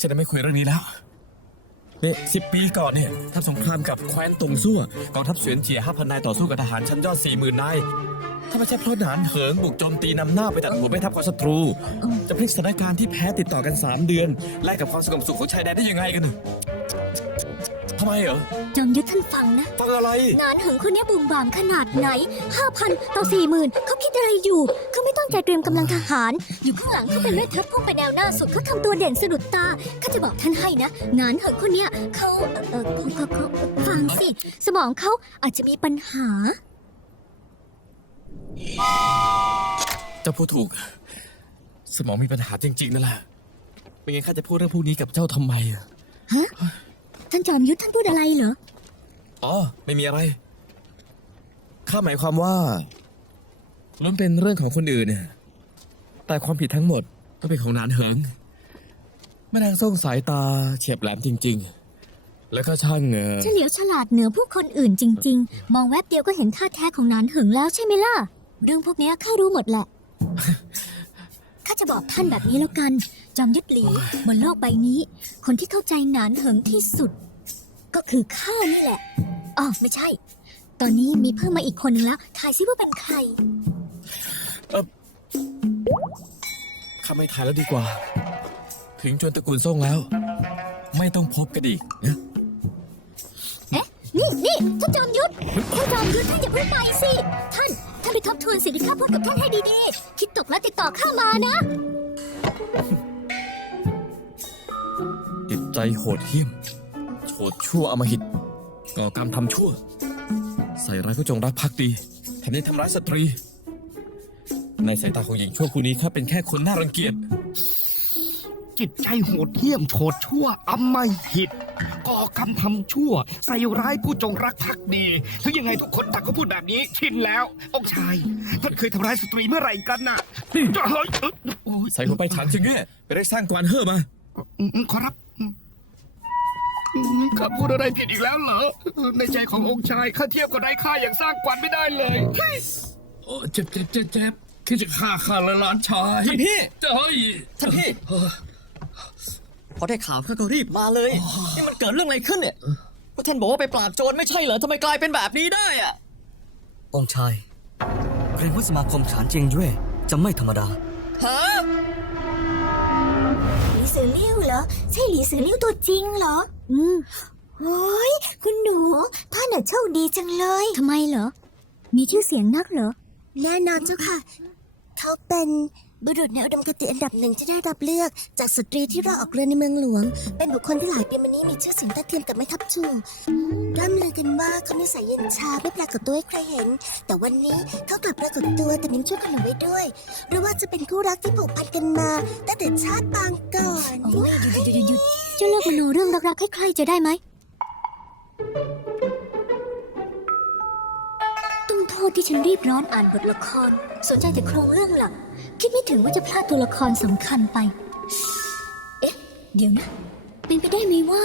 ฉันจะไม่คุยเรื่องนี้แล้วนี่สิบปีก่อนเนี่ยทำสงครามกับแคว้นตงซั่วกองทัพเสวียนเฉียห้าพันนายต่อสู้กับทหารชั้นยอดสี่หมื่นนายถ้าไม่ใช่เพราะหนานเหิงบุกโจมตีนำหน้าไปตัดหัวแม่ทัพของศัตรู จะพลิกสถานการณ์ที่แพ้ติดต่อกัน 3 เดือนแลกกับความสงบสุขของชายแดนได้ยังไงกัน ทำไมเหรอจอมยุทธท่านฟังนะ ฟังอะไรนานหึงคนนี้บุ่มบามขนาดไหน5,000ต่อ40,000เขาคิดอะไรอยู่เขาไม่ต้องใจเตรียมกำลังทหาร อยู่ข้างหลังเขาเป็นเลือดเทิดพุ่งไปแนวหน้าสุดเขาทำตัวเด่นสะดุดตาข้าจะบอกท่านให้นะ งานเหิงคนเนี้ยเขาเออเขาเขาเขาฟังสิ สมองเขาอาจจะมีปัญหา เจ้าพูดถูก สมองมีปัญหาจริงๆนั่นแหละไม่งั้นข้าจะพูดเรื่องพวกนี้กับเจ้าทำไมอะฮะ ท่านจอมยุทธท่านพูดอะไรเหรอ อ๋อ ไม่มีอะไร ข้าหมายความว่าล้วนเป็นเรื่องของคนอื่นเนี่ยแต่ความผิดทั้งหมดก็เป็นของนานเหิงแม่นางส่งสายตาเฉียบแหลมจริง ๆ แล้วก็ช่างเออเฉลียวฉลาดเหนือผู้คนอื่นจริง ๆ มองแวบเดียวก็เห็นท่าแท้ของนานหึงแล้วใช่ไหมล่ะ เรื่องพวกเนี้ยข้ารู้หมดแหละ ข้าจะบอกท่านแบบนี้แล้วกัน จอมยุทธหลีบนโลกใบนี้ คนที่เข้าใจหนานเหิงที่สุด ก็คือข้านี่แหละอ๋อไม่ใช่ ตอนนี้มีเพิ่มมาอีกคนนึงแล้วทายซิว่าเป็นใคร ข้าไม่ทายแล้วดีกว่า ถึงจวนตระกูลส่งแล้ว ไม่ต้องพบกันอีกนะเอ๊ะ นี่นี่ท่านจอมยุทธท่านจอมยุทธท่านอย่าเพิ่งไปสิ ท่าน ท่านไปทบทวนสิ่งที่ข้าพูดกับท่านให้ดีๆ คิดตกแล้วติดต่อข้ามานะจิต ใจโหดเหี้ยม โฉดชั่วอำมหิต ก่อกรรมทำชั่ว ใส่ร้ายผู้จงรักภักดีแถมยังทำร้ายสตรี ในสายตาของหญิงชั่วคู่นี้ข้าเป็นแค่คนน่ารังเกียจ จิตใจโหดเหี้ยมโฉดชั่วอำมหิตก่อกรรมทำชั่ว ใส่ร้ายผู้จงรักภักดีถึงยังไงทุกคนต่างก็พูดแบบนี้ชินแล้ว องค์ชายท่านเคยทำร้ายสตรีเมื่อไหร่กันน่ะจะเฮ้ยเอ้ยโอ้ยใส่หัวไปฉานจึงแง่ไปได้สร้างกวานเฮ่อมา อืมขอรับอืมอืม ข้าพูดอะไรผิดอีกแล้วเหรอ ในใจขององค์ชายข้าเทียบกับไร้ค่าอย่างสร้างกวนไม่ได้เลยเฮ้ยโอ้เจ็บเจ็บเจ็บเจ็บที่จะฆ่าข้าและหลานชายท่านพี่เฮ้ยท่านพี่พอได้ข่าวข้าก็รีบมาเลยนี่มันเกิดเรื่องอะไรขึ้นเนี่ยก็ท่านบอกว่าไปปราบโจรไม่ใช่เหรอทำไมกลายเป็นแบบนี้ได้อะองค์ชายเกรงว่าสมาคมฉานเจียงเย่จะไม่ธรรมดาฮะหลีสือลิ่วเหรอใช่หลีสือลิ่วตัวจริงเหรอ อืมโอ้ยคุณหนูท่านน่ะโชคดีจังเลย ทำไมเหรอ มีชื่อเสียงนักเหรอ แน่นอนเจ้าค่ะ เขาเป็นบุรุษในอุดมคติอันดับหนึ่งที่ได้รับเลือก จากสตรีที่รอออกเรือในเมืองหลวง เป็นบุคคลที่หลายปีมานี้มีชื่อเสียงตาเทียมกับแม่ทัพชูร่ำลือกันว่าเขานิสัยเย็นชาไม่ปรากฏตัวให้ใครเห็น แต่วันนี้เขากลับปรากฏตัวแต่ยังช่วยขนมไว้ด้วยหรือว่าจะเป็นคู่รักที่ผูกพันกันมาตั้งแต่ชาติปางก่อน โอ้ยหยุดหยุดหยุด จ้าเลิกมโนเรื่องรักๆให้ใครจะได้ไหม ต้องโทษที่ฉันรีบร้อนอ่านบทละคร สนใจแต่โครงเรื่องหลัก คิดไม่ถึงว่าจะพลาดตัวละครสำคัญไป เอ๊ะ เดี๋ยวนะ เป็นไปได้ไหมว่า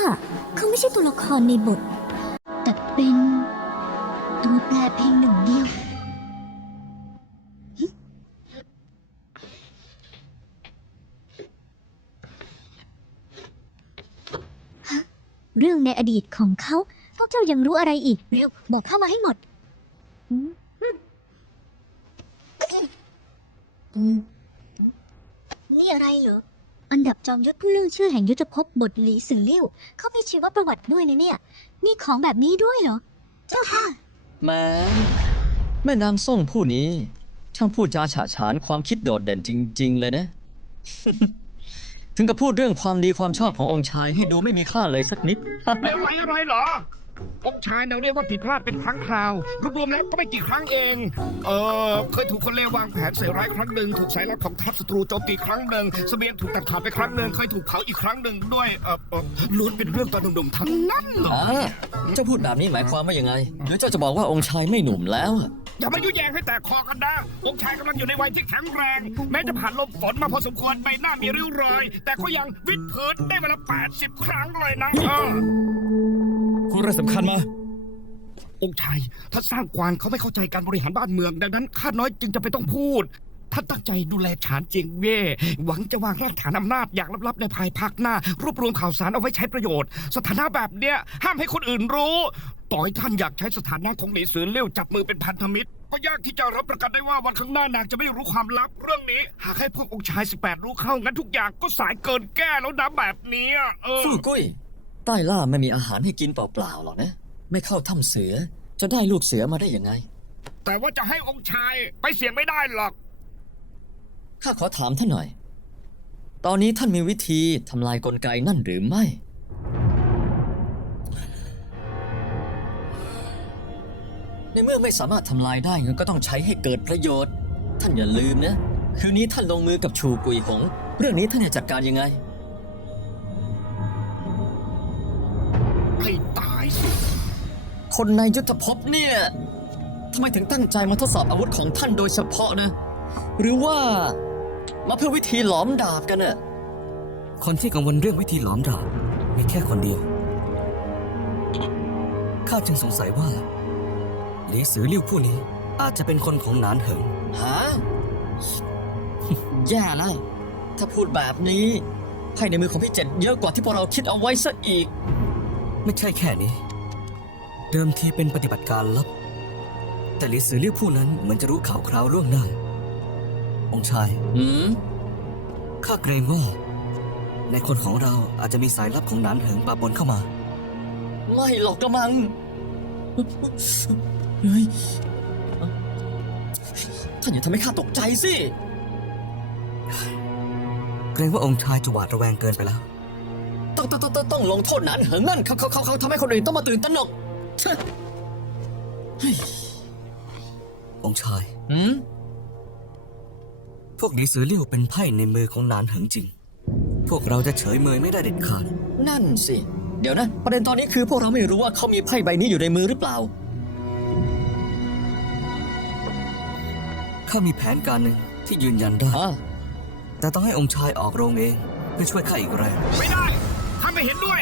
เขาไม่ใช่ตัวละครในบท แต่เป็น เรื่องในอดีตของเขาพวกเจ้ายังรู้อะไรอีกเร็วบอกเข้ามาให้หมดนี่อะไรเหรออันดับจอมยุทธผู้เรื่องชื่อแห่งยุทธภพบทหลีสือเลิ่วเขามีชีวประวัติด้วยนะเนี่ย มีของแบบนี้ด้วยเหรอ เจ้าค่ะแม่แม่นางส่งผู้นี้ ช่างพูดจาฉาฉานความคิดโดดเด่นจริง ๆ เลยนะ ถึงกับพูดเรื่องความดีความชอบขององค์ชายให้ดูไม่มีค่าเลยสักนิด ไม่ไหวอะไรเหรอ องค์ชายเราเรียกว่าผิดพลาดเป็นครั้งคราว รวมๆแล้วก็ไม่กี่ครั้งเอง เออเคยถูกคนเลววางแผนใส่ร้ายครั้งหนึ่งถูกสายลับของทัพศัตรูโจมตีครั้งหนึ่งเสบียงถูกตัดขาดไปครั้งหนึ่งเคยถูกเผาอีกครั้งหนึ่งด้วยเออเออล้วนเป็นเรื่องตอนหนุ่มๆทั้งนั้นเหรอ อ่าเจ้าพูดแบบนี้หมายความว่ายังไงหรือเจ้าจะบอกว่าองค์ชายไม่หนุ่มแล้วอะ อย่ามายุแยงให้แตกคอกันนะองค์ชายกำลังอยู่ในวัยที่แข็งแรง แม้จะผ่านลมฝนมาพอสมควรใบหน้ามีริ้วรอย แต่ก็ยังวิดพื้นได้เวลา 80 ครั้งเลยนะเออพูดเรื่องสำคัญมา องค์ชายถ้าสร้างกวางเขาไม่เข้าใจการบริหารบ้านเมือง ดังนั้นข้าน้อยจึงจะไปต้องพูด ท่านตั้งใจดูแลฉานเจียงเว่หวังจะวางรากฐานอำนาจอย่างลับๆในภายภาคหน้า รวบรวมข่าวสารเอาไว้ใช้ประโยชน์ สถานะแบบเนี้ยห้ามให้คนอื่นรู้ ต่อให้ท่านอยากใช้สถานะของหลีสือเลี้ยวจับมือเป็นพันธมิตร ก็ยากที่จะรับประกันได้ว่าวันข้างหน้านางจะไม่รู้ความลับ เรื่องนี้ หากให้พวกองค์ชาย 18 รู้เข้างั้นทุกอย่างก็สายเกินแก้แล้วนะแบบเนี้ยเออฟู่กุ้ย ใต้ล่าไม่มีอาหารให้กินเปล่าๆหรอกนะ ไม่เข้าถ้ำเสือ จะได้ลูกเสือมาได้ยังไง แต่ว่าจะให้องค์ชายไปเสี่ยงไม่ได้หรอก ข้าขอถามท่านหน่อย ตอนนี้ท่านมีวิธีทำลายกลไกนั่นหรือไม่ ในเมื่อไม่สามารถทำลายได้งั้นก็ต้องใช้ให้เกิดประโยชน์ ท่านอย่าลืมนะ คืนนี้ท่านลงมือกับชูกุยหง เรื่องนี้ท่านจะจัดการยังไง ให้ตายสิ คนในยุทธภพเนี่ยทำไมถึงตั้งใจมาทดสอบอาวุธของท่านโดยเฉพาะนะ หรือว่า มาเพื่อวิธีหลอมดาบกันน่ะคนที่กังวลเรื่องวิธีหลอมดาบมีแค่คนเดียว ข้าจึงสงสัยว่าหลีสือลิ่วผู้นี้อาจจะเป็นคนของหนานเหิงฮะแย่แล้วถ้าพูดแบบนี้ไพ่ในมือของพี่เจ็ดเยอะกว่าที่พวกเราคิดเอาไว้ซะอีก ไม่ใช่แค่นี้ เดิมทีเป็นปฏิบัติการลับ แต่หลีสือลิ่วผู้นั้นเหมือนจะรู้ข่าวคราวล่วงหน้า องค์ชายอืมข้าเกรงว่า ในคนของเราอาจจะมีสายลับของหนานเหิงปะปนเข้ามา ไม่หรอกกระมัง เฮ้ยท่านอย่าทำให้ข้าตกใจสิ เกรงว่าองค์ชายจะหวาดระแวงเกินไปแล้ว ต้องต้องต้องต้องลงโทษนานเหิงนั่นเขาเขาเขาเขาทำให้คนอื่นต้องมาตื่นตระหนกเช่องค์ชายหืม พวกหลีสือลิ่วเป็นไพ่ในมือของหนานเหิงจริง พวกเราจะเฉยเมยไม่ได้เด็ดขาด นั่นสิ เดี๋ยวนะ ประเด็นตอนนี้คือพวกเราไม่รู้ว่าเขามีไพ่ใบนี้อยู่ในมือหรือเปล่า ข้ามีแผนการหนึ่งที่ยืนยันได้ อะแต่ต้องให้องค์ชายออกโรงเองเพื่อช่วยข้าอีกแรง ไม่ได้ ข้าไม่เห็นด้วย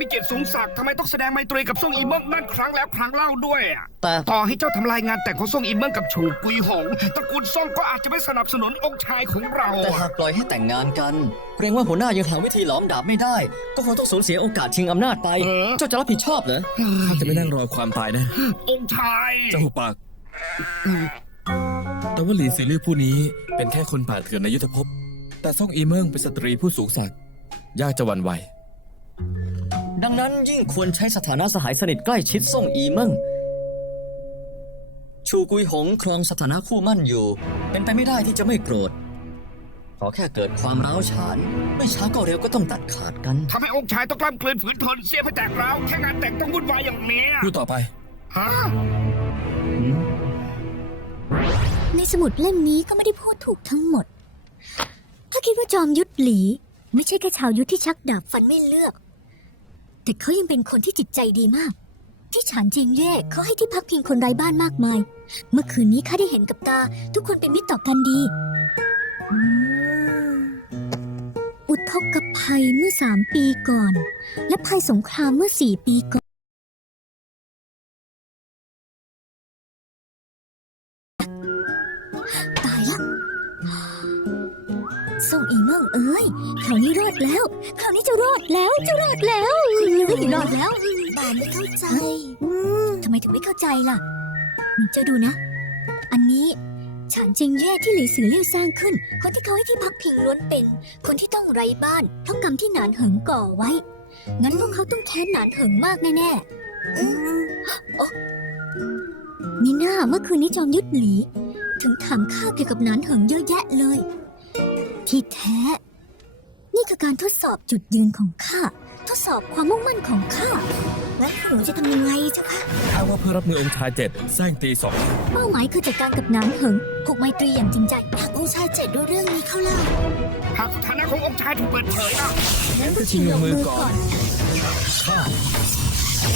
มีเกียรติสูงศักดิ์ทำไมต้องแสดงไมตรีกับซ่งอีเมิงนั่นครั้งแล้วครั้งเล่าด้วยอะแต่ ต่อให้เจ้าทำลายงานแต่งของซ่งอีเมิงกับฉูกุยหงตระกูลซ่งก็อาจจะไม่สนับสนุนองค์ชายของเราแต่หากปล่อยให้แต่งงานกัน เกรงว่าหัวหน้ายังหาวิธีหลอมดาบไม่ได้ ก็คงต้องสูญเสียโอกาสชิงอำนาจไปเออเจ้าจะรับผิดชอบเหรอข้าจะไม่นั่งรอความตายนะองค์ชายเจ้าหุบปาก แต่ว่าหลีซีเลี่ผู้นี้เป็นแค่คนป่าเถื่อนในยุทธภพ แต่ซ่องอีเมิงเป็นสตรีผู้สูงศักดิ์ยากจะหวั่นไหวดั งนั้นยิ่งควรใช้สถานะสหายสนิทใกล้ชิดส่งอีเมิงชูกุยหงครองสถานะคู่มั่นอยู่ เป็นไปไม่ได้ที่จะไม่โกรธ ขอแค่เกิดความร้าวฉาน ไม่ช้าก็เร็วก็ต้องตัดขาดกัน ทำให้องค์ชายต้องกล้ำกลืนฝืนทนเสียให้แตกร้าวแค่งานแต่งต้องวุ่นวายอย่างเนี้ยพูดต่อไป ฮะในสมุดเล่มนี้ก็ไม่ได้พูดถูกทั้งหมด ถ้าคิดว่าจอมยุทธหลี ไม่ใช่แค่ชาวยุทธที่ชักดาบฟันไม่เลือก แต่เขายังเป็นคนที่จิตใจดีมาก ที่ฉานเจียงเย่เขาให้ที่พักพิงคนไร้บ้านมากมาย เมื่อคืนนี้ข้าได้เห็นกับตา ทุกคนเป็นมิตรต่อกันดีอืมอุทกภัยเมื่อสามปีก่อน และภัยสงครามเมื่อสี่ปีก่อนตายละส่งอีเมิงเอ้ยคราวนี้รอด แล้ว คราวนี้จะรอดแล้วจะรอดแล้วเฮ้ยรอดแล้วบานไม่เข้าใจทำไมถึงไม่เข้าใจล่ะเจะดูนะ อันนี้ฉานเจิงเย่ที่หลีสือเลี่ยวสร้างขึ้น คนที่เขาให้ที่พักพิงล้วนเป็น คนที่ต้องไร้บ้านเพราะกรรมที่หนานเหิงก่อไว้ งั้นพวกเขาต้องแค้นหนานเหิงมากแน่ๆอืมโอ๊ะมีหน้าเมื่อคืนนี้จอมยุทธหลี ถึงถามข้าเกี่ยวกับหนานเหิงเยอะแยะเลย ที่แท้ นี่คือการทดสอบจุดยืนของข้า ทดสอบความมุ่งมั่นของข้า และหนูจะทำยังไงเจ้าคะอ้างว่าเพื่อรับมือองค์ชายเจ็ดแซงตีสองเป้าหมายคือจัดการกับหนานเหิงผูกไมตรีอย่างจริงใจหากองค์ชายเจ็ดรู้เรื่องนี้เข้าเล่าหากสถานะขององค์ชายถูกเปิดเผยอะงั้นก็ชิงลงมือก่อนหัว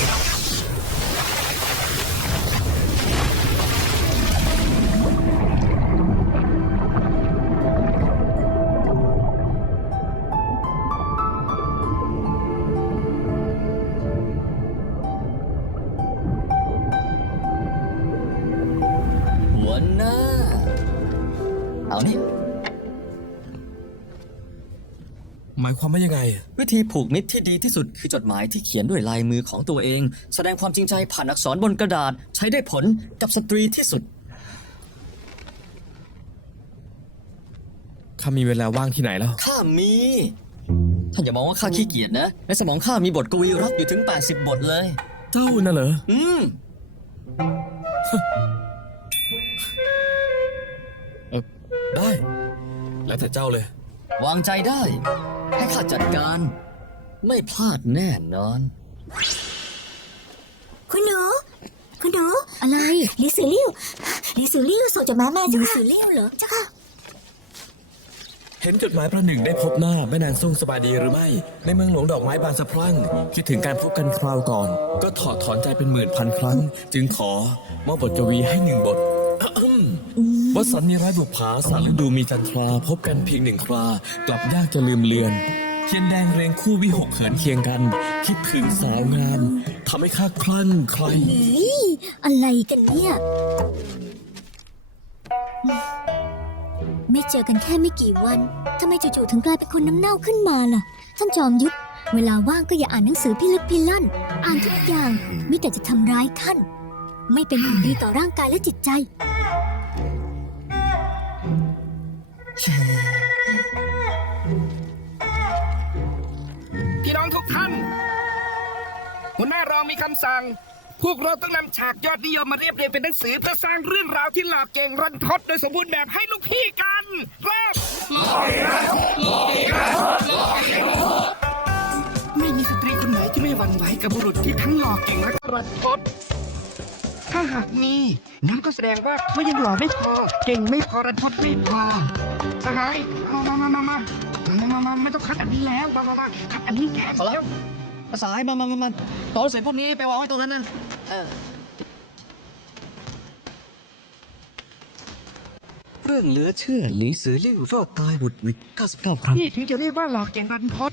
หน้า หมายความว่ายังไง วิธีผูกมิตรที่ดีที่สุดคือจดหมายที่เขียนด้วยลายมือของตัวเอง แสดงความจริงใจผ่านอักษรบนกระดาษใช้ได้ผลกับสตรีที่สุดข้ามีเวลาว่างที่ไหนแล้ว ข้ามีท่านอย่ามองว่าข้าขี้เกียจนะ ในสมองข้ามีบทกวีรักอยู่ถึง 80 บทเลย เจ้าน่ะเหรอ อืมได้ แล้วแต่เจ้าเลย วางใจได้ ให้ข้าจัดการ ไม่พลาดแน่นอน คุณหนู คุณหนูอะไรหลีสือลิ่วหลีสือลิ่วส่งจดหมายมาจ้ะค่ะหลีสือลิ่วเหรอเจ้าค่ะ เห็นจดหมายประหนึ่งได้พบหน้าแม่นางทรงสบายดีหรือไม่ ในเมืองหลวงดอกไม้บานสะพรั่ง คิดถึงการพบกันคราวก่อน ก็ถอดถอนใจเป็นหมื่นพันครั้ง จึงขอมอบบทกวีให้หนึ่งบทอะอึ้ม วสันต์นิร้ายบุปผาสารฤดูมีจันทราพบกันเพียงหนึ่งครา กลับยากจะลืมเลือน เทียนแดงเรียงคู่วิหกเขินเคียงกัน คิดถึงสาวงามทำให้ข้าคลั่งใครอะไรกันเนี่ย ไม่เจอกันแค่ไม่กี่วันทำไมจู่ๆถึงกลายเป็นคนน้ำเน่าขึ้นมาล่ะ ท่านจอมยุทธเวลาว่างก็อย่าอ่านหนังสือพิลึกพิลั่น อ่านทุกอย่างมิแต่จะทำร้ายท่าน ไม่เป็นผลดีต่อร่างกายและจิตใจ พี่น้องทุกท่าน หัวหน้าเรามีคำสั่ง พวกเราต้องนำฉากยอดนิยมมาเรียบเรียงเป็นหนังสือเพื่อสร้างเรื่องราวที่หลอกเก่งรันทดโดยสมบูรณ์แบบให้ลูกพี่กันครับไม่มีสตรีคนไหนที่ไม่หวั่นไหวกับบุรุษที่ทั้งหลอกเก่งและรันทด ถ้าหากมีนั่นก็แสดงว่าไม่ยังหล่อไม่พอ เก่งไม่พอรันทดไม่พอสหายมามามามามามามามาไม่ต้องคัดอันนี้แล้วมามามาคัดอันนี้แก่ขอแล้วภาษาให้มามามามาต่อเสร็จพวกนี้ไปวางไว้ตรงนั้นนะเออเรื่องเหลือเชื่อหลีสือลิ่วรอดตายบุดหวิด99ครั้งนี่ถึงจะเรียกว่าหลอกเก่งรันทด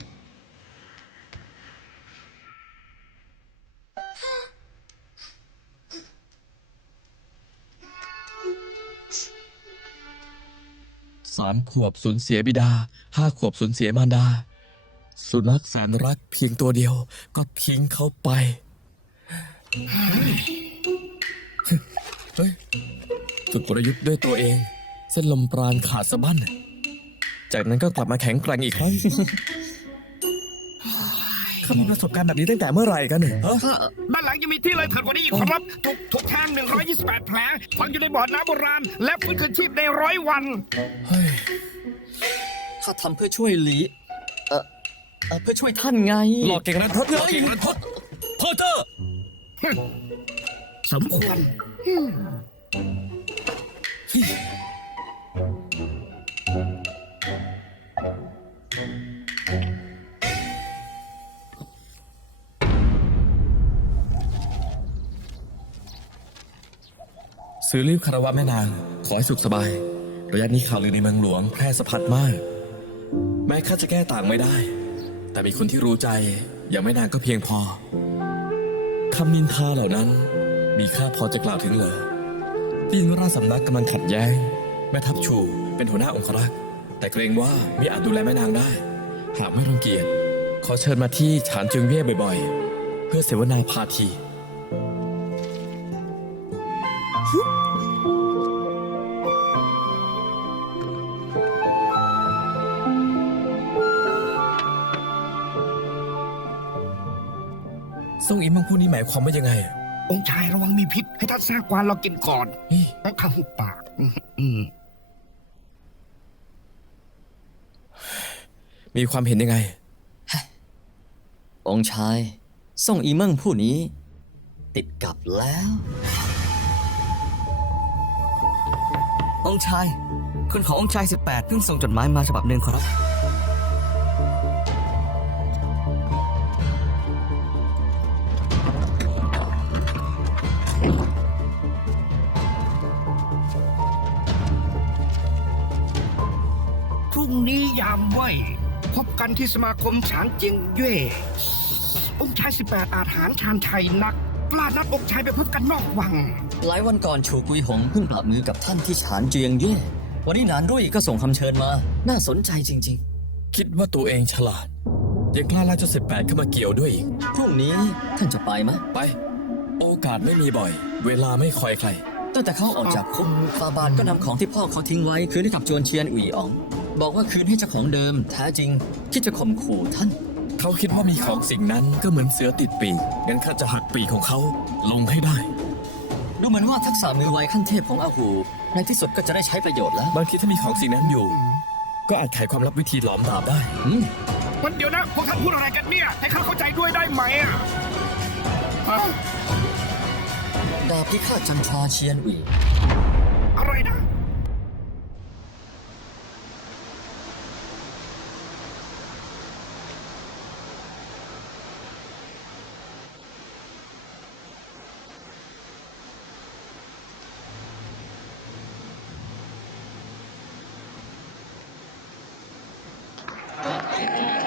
ขวบสูญเสียบิดาห้าขวบสูญเสียมารดา สุนัขแสนรักเพียงตัวเดียวก็ทิ้งเขาไป เฮ้ยฝึกกลยุทธ์ด้วยตัวเอง เส้นลมปราณขาดสะบั้น จากนั้นก็กลับมาแข็งแกร่งอีกครั้ง เขามีประสบการณ์แบบนี้ตั้งแต่เมื่อไหร่กันเนี่ยฮะด้านหลังยังมีที่เลยเถิดกว่านี้อีกครับถูกถูกแทง128 แผลฝังอยู่ในบ่อน้ำโบราณ และฟื้นคืนชีพในร้อยวันข้าทำเพื่อช่วยหลีเออเอ่อเพื่อช่วยท่านไง หลอกเก่งนันทดเลยพอพอเถอะสมควร ซื้อรีบคารวะแม่นาง ขอให้สุขสบาย ระยะนี้ข่าวลือในเมืองหลวงแพร่สะพัดมาก แม้ข้าจะแก้ต่างไม่ได้ แต่มีคนที่รู้ใจอย่างแม่นางก็เพียงพอคำนินทาเหล่านั้น มีค่าพอจะกล่าวถึงเลยที่ยินว่าราชสำนักกำลังขัดแย้ง แม่ทัพชูเป็นหัวหน้าองครักษ์แต่เกรงว่ามีอาจดูแลแม่นางได้ หากไม่รังเกียจขอเชิญมาที่ฉานเจิงเย่บ่อย ๆ เพื่อเสวนาพาที ส่งอิมมังพูดนี้หมายความว่ายังไงองค์ชายระวังมีพิษ ให้ท่านสร้างกวานเรากินก่อนเฮ้ยแล้วข้าหุบปาก อืมมีความเห็นยังไง องค์ชายส่งอีเมิงผู้นี้ ติดกับแล้ว องค์ชาย คนขององค์ชาย 18 เพิ่งส่งจดหมายมาฉบับหนึ่งครับ รุ่งนี้ยามไหวพบกันที่สมาคมฉางเจียงเย่องค์ชาย18 อาจหารชานชัยนักกล้านัดองค์ชายไปพบกันนอกวัง หลายวันก่อนชูกุยหงเพิ่งปรับมือกับท่านที่ฉานเจียงเย่วันนี้นานรุ่ยก็ส่งคำเชิญมา น่าสนใจจริงคิดว่าตัวเองฉลาดยังกล้าลากเจ้าสิบแปดเข้ามาเกี่ยวด้วยอีกๆพรุ่งนี้ท่านจะไปไหมไป โอกาสไม่มีบ่อย เวลาไม่คอยใครตั้งแต่เขาออกจากคุกฟาบาทก็นำของที่พ่อเขาทิ้งไว้ คืนให้กับจวนเชียนอุ๋ยอ๋อง บอกว่าคืนให้เจ้าของเดิมแท้จริงคิดจะข่มขู่ท่าน เขาคิดว่ามีของสิ่งนั้นก็เหมือนเสือติดปีกงั้นข้าจะหักปีกของเขาลงให้ได้ ดูเหมือนว่าทักษะมือไวขั้นเทพของอาหู ในที่สุดก็จะได้ใช้ประโยชน์แล้ว บางทีถ้ามีของสิ่งนั้นอยู่ ก็อาจไขความลับวิธีหลอมดาบได้อืมวันเดียวนะพวกท่านพูดอะไรกันเนี่ย ให้ข้าเข้าใจด้วยได้ไหมอะฮะดาบพิฆาตจันทราเชียนอุ๋ Yeah.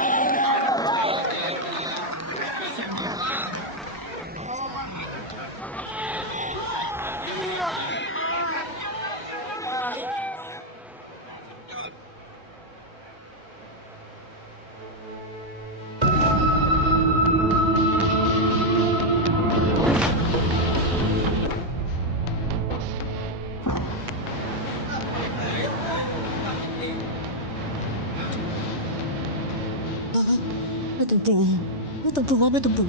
tung tung tung tung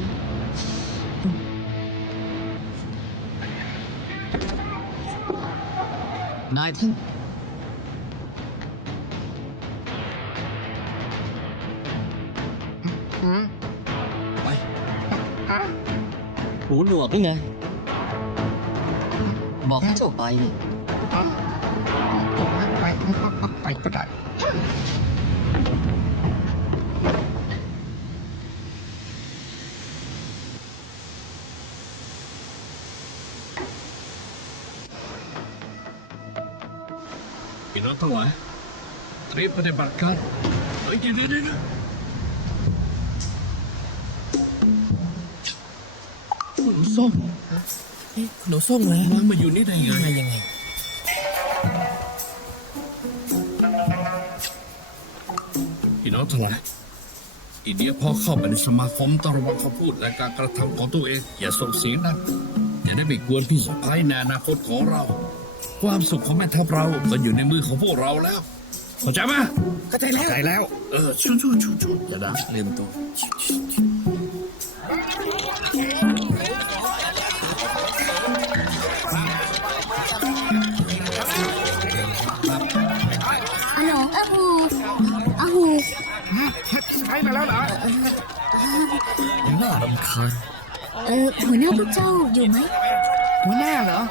Nathan. Bố lùa cái nghe Bỏ cái chỗ bay Bay, bay, cái bay, หลายเตรียมปฏิบัติการเฮ้ยเดี๋ยวเดี๋ยวเดี๋ยวคุณส้มหนูส่งแล้วมันมาอยู่นี่ได้ยังไงยังไงพี่น้องทั้งหลายอีเดียพอเข้าไปในสมาคมต้องระวังคำพูดและการกระทำของตัวเอง อย่าส่งเสียงดังอย่าได้ไปกวนพี่สะพ้ายในอนาคตของเรา ความสุขของแม่ทัพเราก็อยู่ในมือของพวกเราแล้ว เข้าใจไหมเข้าใจแล้วใจแล้ว เออชูชูชูชูอย่าดังลืมตัวอาหลงอาหูอาหูใช้มาแล้วเหรอน่ารำคาญเออหัวหน้าพวกเจ้าอยู่ไหมหัวหน้าเหรอ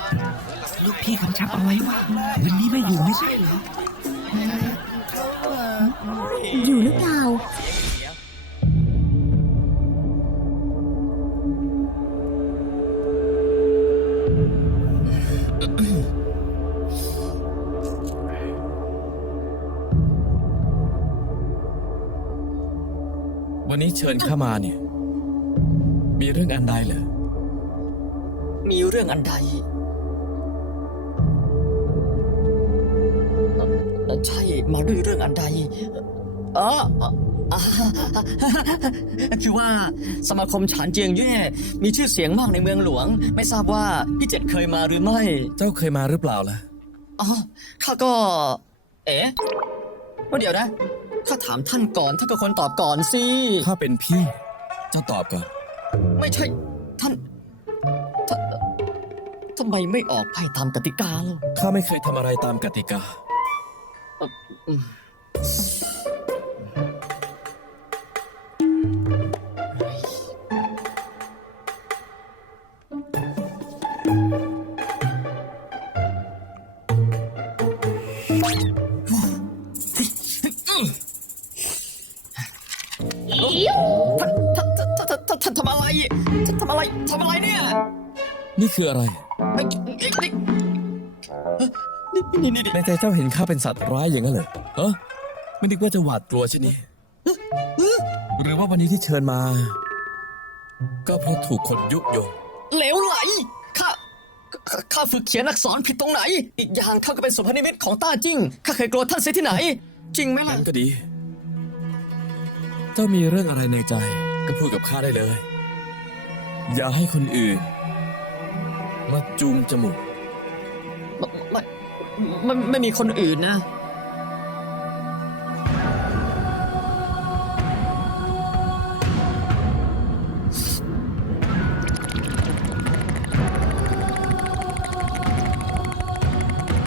ลูกพี่กำชับเอาไว้ว่าวันนี้ไม่อยู่ไม่ใช่เหรออยู่หรือเปล่าวันนี้เชิญข้ามาเนี่ย มีเรื่องอันใดเหรอมีเรื่องอันใด มาด้วยเรื่องอันใดเออเอ่ออ่าคือว่าสมาคมฉานเจียงเย่มีชื่อเสียงมากในเมืองหลวง ไม่ทราบว่าพี่เจ็ดเคยมาหรือไม่ เจ้าเคยมาหรือเปล่าล่ะอ๋อข้าก็ เอ๊ะว่าเดี๋ยวนะข้าถามท่านก่อนท่านก็ควรตอบก่อนสิถ้าเป็นพี่เจ้าตอบก่อน ไม่ใช่ท่านท่านทำไมไม่ออกไปตามกติกาล่ะข้าไม่เคยทำอะไรตามกติกา อืมท่านท่านท่านท่านท่านท่านทำอะไรท่านทำอะไรทำอะไรเนี่ย นี่คืออะไรไอ้ไอ้นี่ นี่นี่นี่ในใจเจ้าเห็นข้าเป็นสัตว์ร้ายอย่างนั้นเหรอเออไม่นึกว่าจะหวาดกลัวชะนี่หรือว่าวันนี้ที่เชิญมา ก็เพราะถูกคนยุยงเหลวไหลข้าข้าฝึกเขียนอักษรผิดตรงไหน อีกอย่างข้าก็เป็นสุพนิมิตของต้าจิ้งข้าเคยโกรธท่านเสียที่ไหน จริงไหมล่ะงั้นก็ดี เจ้ามีเรื่องอะไรในใจ ก็พูดกับข้าได้เลย อย่าให้คนอื่น มาจูงจมูก ไม่ไม่ไม่มีคนอื่นนะ